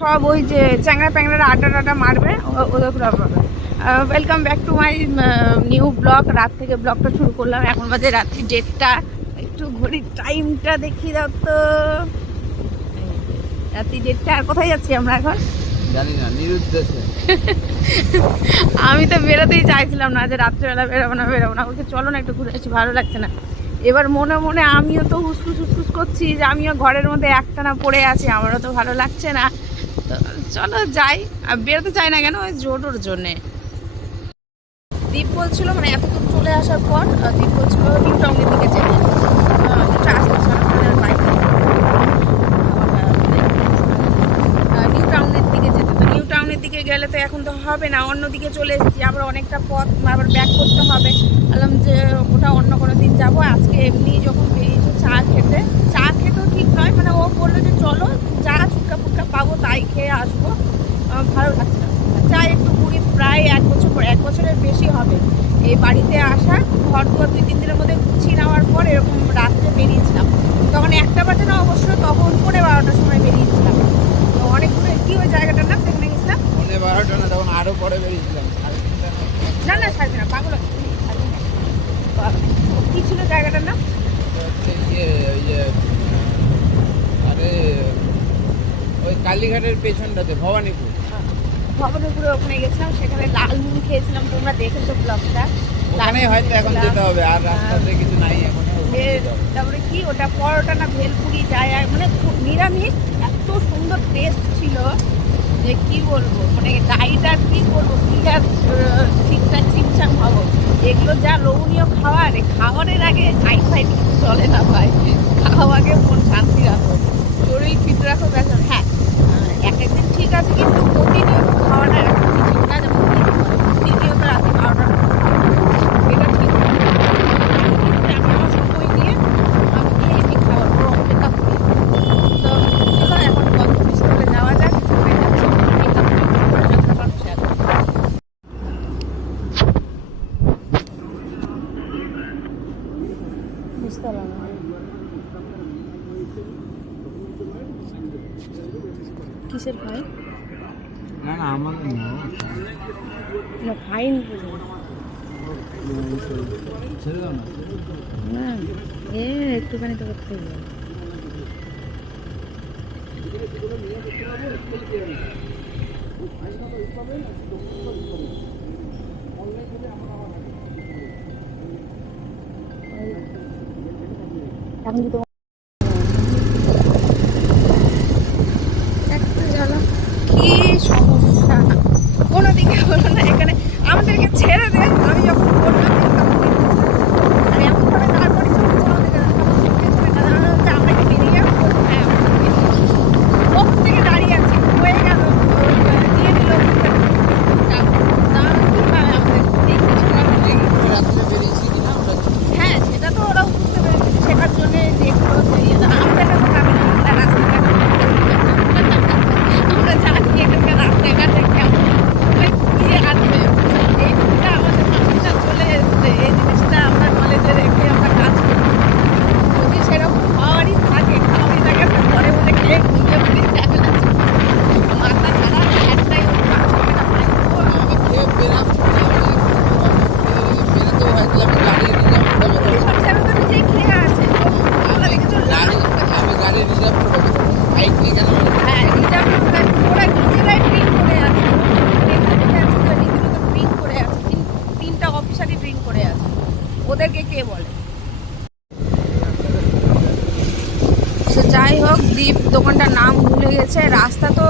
সব ওই যে চ্যাংড়া প্যাংড়ারা আড্ডা টাড্ডা মারবে, ওদের ঘোরা পাবে। Welcome back to my new blog. রাত থেকে ব্লগটা শুরু করলাম, এখন বাজে রাত্রি 1:30। একটু ঘড়ির টাইমটা দেখিয়ে দাও তো, রাত্রি 1:30। আর কোথায় যাচ্ছি আমরা এখন জানি না, নিরুদ্দেশে। আমি তো বেরোতেই চাইছিলাম না যে রাত্রেবেলা বেরোবো না, বলতে চলো না একটু ঘুরে আসি, ভালো লাগছে না। এবার মনে মনে আমিও তো হুসকুস করছি যে আমিও ঘরের মধ্যে একটানা পড়ে আছি, আমারও তো ভালো লাগছে না। তো চলো যাই। আর বেরোতে চাই না কেন, ওই জোটোর জন্যে। দীপ বলছিল, মানে এত দূর চলে আসার পর দীপ বলছিল নিউ টাউনের দিকে যেতে। নিউ টাউনের দিকে যেতে, তো নিউ টাউনের দিকে গেলে তো এখন তো হবে না, অন্য দিকে চলে এসেছি, আবার অনেকটা পথ আবার ব্যাক করতে হবে। বললাম যে ওটা অন্য কোনো দিন যাবো, আজকে এমনি যখন বেরিয়েছো চা খেতেও ঠিক নয়, মানে ও বললো যে চলো চা চুটকা ফুটকা পাবো তাই খেয়ে আসবো। ভালো লাগছে না, চা একটু ঘুরি। প্রায় 1 বছরের বেশি হবে এই বাড়িতে আসা। ঘর দুয়ার 2-3 দিনের মধ্যে গুছিয়ে নেওয়ার পর এরকম রাত্রে বেরিয়েছিলাম, তখন 1টা বাজে না অবশ্য, তখন 12:30টার সময় বেরিয়েছিলাম। তো অনেক দূরে, কি ওই জায়গাটার নাম যেখানে গেছিলাম? 12:30 না, তখন আরো পরে বেরিয়েছিলাম। না 3:30 পাগল কি ছিল জায়গাটার নাম? আরে ওই কালীঘাটের পেছনটাতে ভবানীপুর। ভবানীপুরে ওখানে গেছিলাম, সেখানে লালমুন খেয়েছিলাম, তোমরা দেখেছো ব্লগটা। ওখানেই হয়তো এখন যেতে হবে, আর রাস্তাতে কিছু নাই এখন। তারপরে কি ওটা পরোটা না ভেলপুরি যায়, মানে নিরামিষ, এত সুন্দর টেস্ট ছিল যে কি বলবো। মানে গাড়িটা কি বলবো, কি আর ঠিকঠাক চিমচাম হবো। এগুলো যা লোভনীয় খাওয়ারের আগে গাইড ফাইড কিছু চলে না ভাই। খাওয়াকে মন শান্তি রাখো, শরীর ফিট রাখো, ব্যাস। হ্যাঁ, একদিন ঠিক আছে, কিন্তু প্রতিনিয়ত খাওয়াটা এখন ঠিক না। যেমন প্রতিনিয়ত রাত্রি 12টা এটা ঠিক না। কিন্তু আমি আমার সময় নিয়ে আমি খেয়ে নিই, খাওয়ার পর অপেক্ষা করি। তো চলো এখন গন্তব্যস্থলে যাওয়া যাক। চলে যাচ্ছি, যতটা পারবো শেয়ার করবো। কিসের ফাইন? না না, আমাদের না ফাইন ছেড়ে দাও না। না, একটুখানি তো করতে হবে। এখন যদি কি সমস্যা, কোনো দিকে হলো না। এখানে আমাদেরকে ছেড়ে দেন, আমি যখন বললাম আর এমন ভাবে দাঁড় করেছে আমরা কি বেরিয়ে যাবো। হ্যাঁ, কখন থেকে দাঁড়িয়ে আছি, হয়ে গেল, দিয়ে দিল। রাত্রে বেরিয়েছি কিনা ওটা হ্যাঁ, সেটা তো ওরাও বুঝতে পেরেছে, শেখার জন্য দেখলো যে আমাদের কাছে খাবে না, আমরা রাস্তাঘাট আমরা জানি এখানকার রাস্তাঘাটে কেমন কি আছে। এই জিনিসটা আমাদের মাথায় চলে এসছে, এই জিনিসটা আমরা কলেজে রেখে আমরা কাজ করি। যদি সেরকম খাওয়ারই থাকে, খাওয়ারই থাকে আমরা ঘরে বলে খেয়ে ঘুমিয়ে পড়ি, চ্যাপেলা মাথা খারাপ একটাই কাজ করে না ভাই। আমি খেয়ে পেলাম, বেরোতেও হয়েছিল। আমি গাড়ি রিজার্ভ করে সব জায়গা তো নিজেই খেয়ে আছে, আমরা দেখেছো আমি গাড়ি রিজার্ভ করে বাইক নিয়ে গেলাম। হ্যাঁ, রিজার্ভ ওরা নিজেরাই ড্রিঙ্ক করে আছে, রীতিমতো ড্রিঙ্ক করে আছে, 3টা অফিসারই ড্রিঙ্ক করে আছে, ওদেরকে কে বলে? সে যাই হোক, দীপ দোকানটার নাম ভুলে গেছে। রাস্তা তো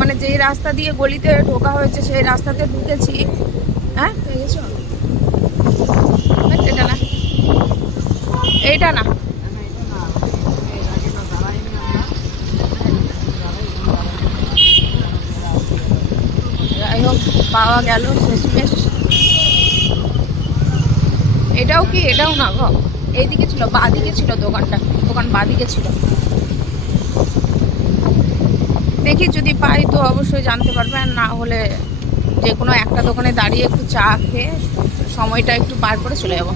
মানে যেই রাস্তা দিয়ে গলিতে ঢোকা হয়েছে সেই রাস্তাতে ঢুকেছি। হ্যাঁ, পেয়ে গেছো? এটা না, এইটা না, যাই হোক পাওয়া গেল শেষমেশ। এটাও কি? এটাও না গো, এইদিকে ছিল, বাঁদিকে ছিল দোকান বাঁদিকে ছিল। দেখি যদি পাই তো অবশ্যই জানতে পারবে, আর না হলে যে কোনো একটা দোকানে দাঁড়িয়ে একটু চা খেয়ে সময়টা একটু পার করে চলে যাবো।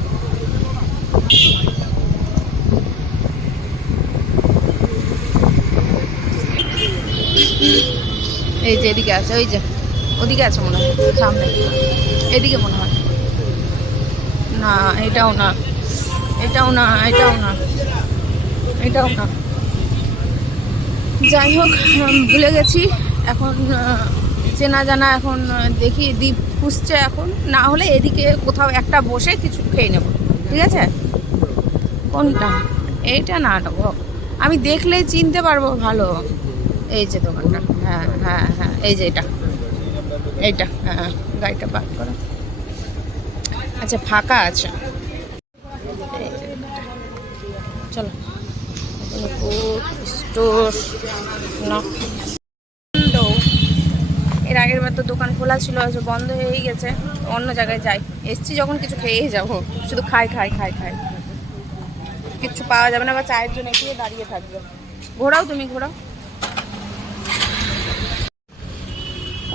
এই যে এদিকে আছে, ওই যে ওদিকে আছে মনে হয়, সামনে এদিকে মনে হয়। না এটাও না, এটাও না, এটাও না, এটাও না। যাই হোক, ভুলে গেছি এখন। চেনা জানা এখন দেখি দ্বীপ খুঁজছে এখন, না হলে এদিকে কোথাও একটা বসে কিছু খেয়ে নেব, ঠিক আছে? কোনটা? এইটা না গো, আমি দেখলেই চিনতে পারবো ভালো। এই যে দোকানটা, হ্যাঁ হ্যাঁ হ্যাঁ, এই যে এটা, এইটা, হ্যাঁ গাড়িটা পার্ক করো। আচ্ছা ফাঁকা আছে, এই যে, চলো। স্টোর না, এর আগের বার তো দোকান খোলা ছিল, আজ বন্ধ হয়ে গেছে। অন্য জায়গায় যাই, এসছি যখন কিছু খেয়েই যাবো, শুধু খাই খাই খাই খাই, কিচ্ছু পাওয়া যাবে না, বা চায়ের জন্য গিয়ে দাঁড়িয়ে থাকবে। ঘোরাও, তুমি ঘোরাও,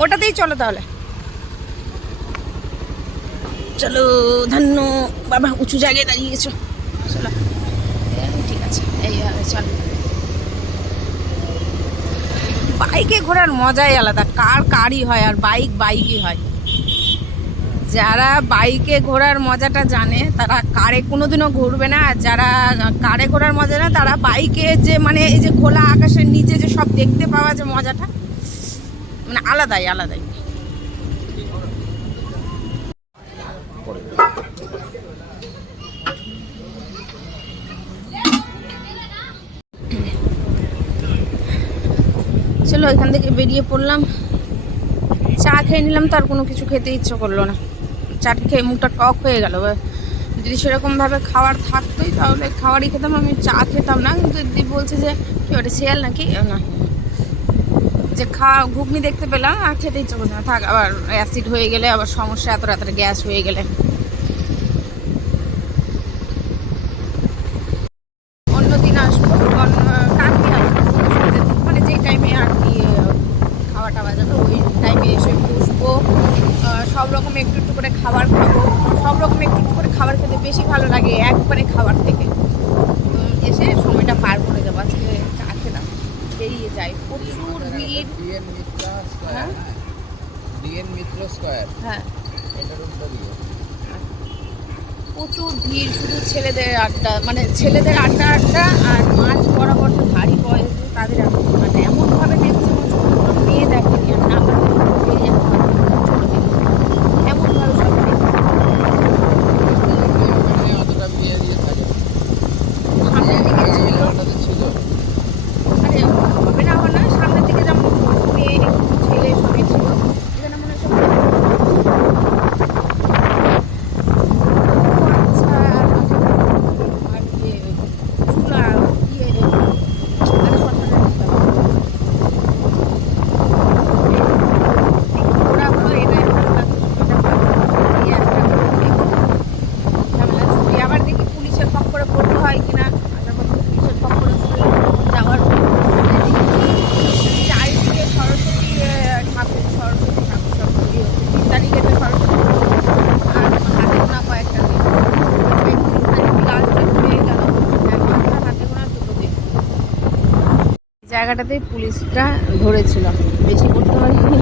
ওটাতেই চলো তাহলে। চলো ধন্য বাবা, উঁচু জায়গায় দাঁড়িয়ে গেছো, চলো। ঠিক আছে, এইভাবে চলো। বাইকে ঘোরার মজাই আলাদা, কার কারই হয় আর বাইক বাইকই হয়। যারা বাইকে ঘোরার মজাটা জানে তারা কারে কোনোদিনও ঘুরবে না, আর যারা কারে ঘোরার মজা না তারা বাইকে যে মানে এই যে খোলা আকাশের নিচে যে সব দেখতে পাওয়া যে মজাটা, মানে আলাদাই আলাদাই। চলো এখান থেকে বেরিয়ে পড়লাম, চা খেয়ে নিলাম, তার কোনো কিছু খেতে ইচ্ছে করলো না, চাটা খেয়ে মুখটা টক হয়ে গেল। যদি সেরকমভাবে খাবার থাকতোই তাহলে খাবারই খেতাম, আমি চা খেতাম না। কিন্তু দিদি বলছে যে কি ওটা শিয়াল নাকি না, যে ঘুগনি দেখতে পেলাম আর খেতে ইচ্ছে করছে না, থাক আবার অ্যাসিড হয়ে গেলে আবার সমস্যা, এত রাত্রে গ্যাস হয়ে গেলে। অন্যদিন আসবো, কালকে আসবো, মানে যেই টাইমে আর কি খাওয়া টাওয়া যাবে ওই টাইমে এসে বসবো, সব রকম একটু একটু করে খাবার খাবো। সব রকম একটু একটু করে খাবার খেতে বেশি ভালো লাগে একবারে খাবার থেকে। এসে সময়টা পার করে যাবো। আজকে চা খেলাম, বেরিয়ে যাই, প্রচুর ভিড়। হ্যাঁ ডিএন মিত্র স্কয়ার, হ্যাঁ এটার উত্তর দিয়ে প্রচুর ভিড়, শুধু ছেলেদের আড্ডা, মানে ছেলেদের আড্ডা আড্ডা। আর মাঝ বরাবর তো ভারী বয়স তাদের মানে এমনভাবে দেখছে মেয়ে দেখেনি, আর না বেরিয়ে এমনভাবে সব দেখছে। অতটা বিয়ে দিয়ে থাকে সামনের দিকে ছিল, ওটাতে ছিল। আরে হবে না, হবে না, সামনের দিকে যেমন মেয়ে ছেলে সবই ছিল, এখানে মনে হয় সব আচ্ছা। আর ইয়ে চুলা ইয়ে মানে ওরা হলো এটা ঝামেলা ছুটি। আবার দেখি পুলিশের খপ্পরে পড়তে হয় কিনা, আসার পথে পুলিশের খপ্পরে পড়লে যাওয়ার চারিদিকে সরস্বতী ঠাকুর, সরস্বতী ঠাকুর সব তৈরি হচ্ছে। 3 তারিখে তো সরস্বতী আর হাতে গোনা কয়েকটা দিন, 3 তারিখ লাস্ট ডেট হয়ে গেল, একটা হাতে গোনা 2 দিন। জায়গাটাতেই পুলিশটা ধরেছিল, বেশি করতে পারিনি,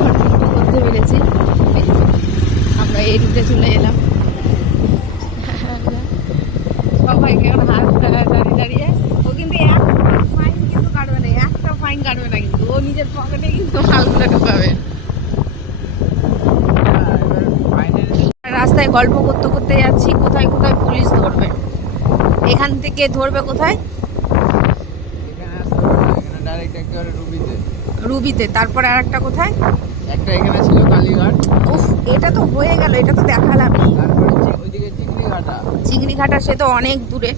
করতে পেরেছি। আমরা এই রুটে চলে এলাম, সবাই কেমন হাত দাঁড়িয়ে দাঁড়িয়ে। ও কিন্তু একটা ফাইন কিন্তু কাটবে না, একটা ফাইন কাটবে না, কিন্তু ও নিজের পকেটে কিন্তু মালগুলো ঢোকাবে। রাস্তায় গল্প করতে করতে যাচ্ছি, কোথায় কোথায় পুলিশ ধরবে, এখান থেকে ধরবে কোথায়, এখানে আসতে হবে না, এখানে ডাইরেক্ট একেবারে রুবিতে। রুবিতে, তারপরে আর একটা কোথায়, একটা এখানে ছিল কালীঘাট, উফ এটা তো হয়ে গেল, এটা তো দেখালামই। তারপরে ওইদিকে চিংড়িঘাটা। চিংড়িঘাটা সে তো অনেক দূরে,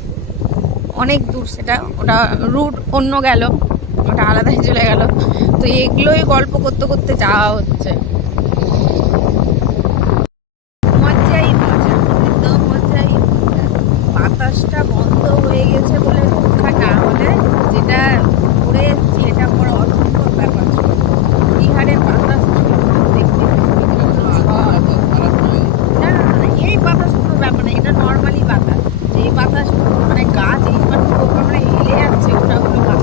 অনেক দূর, সেটা ওটা রুট অন্য গেল, ওটা আলাদাই চলে গেল। তো এগুলোই গল্প করতে করতে যাওয়া হচ্ছে। মজাই মজা, একদম মজাই মজা। বাতাসটা বন্ধ হয়ে গেছে বলে রক্ষা না হলে যেটা ঘুরে এসেছি এটা বড় অসম্ভব ব্যাপার ছিল। কি হারে বাতাস ছিল দেখতে, খারাপ নয়। না না না, এই বাতাস কোনো ব্যাপার না, এটা নর্মালি বাতাস। এই বাতাস মানে গাছ এইবার মানে হেলে যাচ্ছে, ওটা হলো বাতাস।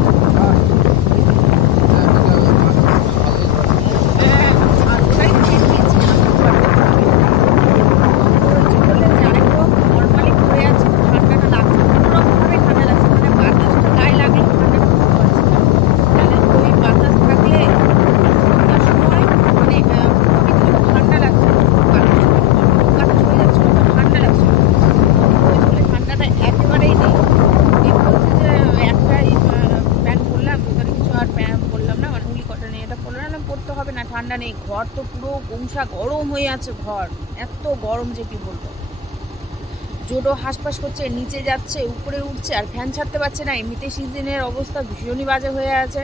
বললাম পড়তে হবে না, ঠান্ডা নেই, ঘর তো পুরো গোমসা গরম হয়ে আছে, ঘর এত গরম যে কি বলবো। জোডো হাঁসফাঁস করছে, নিচে যাচ্ছে উপরে উঠছে, আর ফ্যান ছাড়তে পারছে না। এমনিতে সিজনের অবস্থা ভীষণই বাজে হয়ে আছে।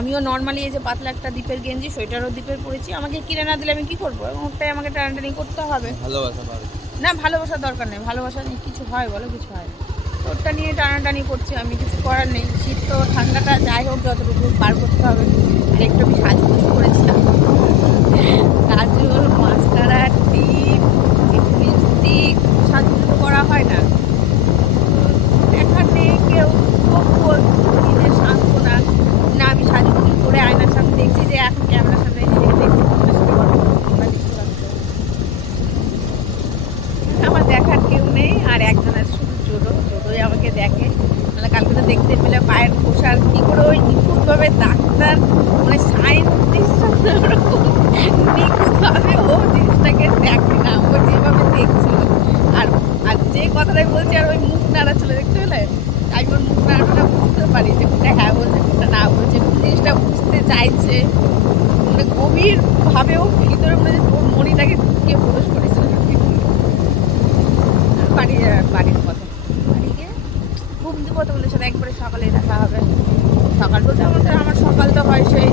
আমিও নর্মালি এই যে পাতলা একটা দ্বীপের গেঞ্জি, সোয়েটারও দ্বীপের পরেছি, আমাকে কিনে না দিলে আমি কি করবো, এবং ওটাই আমাকে টানাটানি করতে হবে। ভালোবাসা পারে না, ভালোবাসার দরকার নেই, ভালোবাসা নেই কিছু হয় বলো, কিছু হয় না। ওটা নিয়ে টানাটানি করছি, আমি কিছু করার নেই। শীত তো ঠান্ডাটা যাই হোক যতটুকু পার করতে হবে। আর একটু আমি সাজুগুজু করেছিলাম, কাজল, মাস্কারা, টিপ, লিপস্টিক, সাজুগুজু করা হয় না, দেখার নেই কেউ, তবুও নিজের সান্ত্বনা। না, আমি সাজুগুজু করে আয়নার সামনে দেখছি যে এখন ক্যামেরার সামনে নিজেকে দেখছি, তোমাদের সাথে গল্প করছি, তোমরা দেখতে পাচ্ছ। আমার দেখার কেউ নেই, আর একজন আছে শুধু জোডোই আমাকে দেখে। মানে কালকে তো দেখতে পেলে পায়ের পোশাক কী করে ওই নিখুঁতভাবে ডাক্তার মানে সায়েন্টিস্ট ওরকম নিখুঁতভাবে ও জিনিসটাকে দেখে না, ও যেভাবে দেখছিল। আর আর যে কথাটাই বলছে, আর ওই মুখ নাড়া ছিল, দেখতে পেলে? আমি ওর মুখ নাড়াটা বুঝতে পারি যে কোনটা হ্যাঁ বলছে কোনটা না বলছে, কোন জিনিসটা বুঝতে চাইছে। মানে গভীরভাবে ও ভিতরে মনে হচ্ছে ওর মনিটাকে ঢুকিয়ে প্রবেশ করেছিল। বাড়ির কথা, বাড়ি গিয়ে ঘুম দিব তো বলেছিল একবারে সকালে দেখা হবে। সকাল বলতে আমার সকাল তো হয় সেই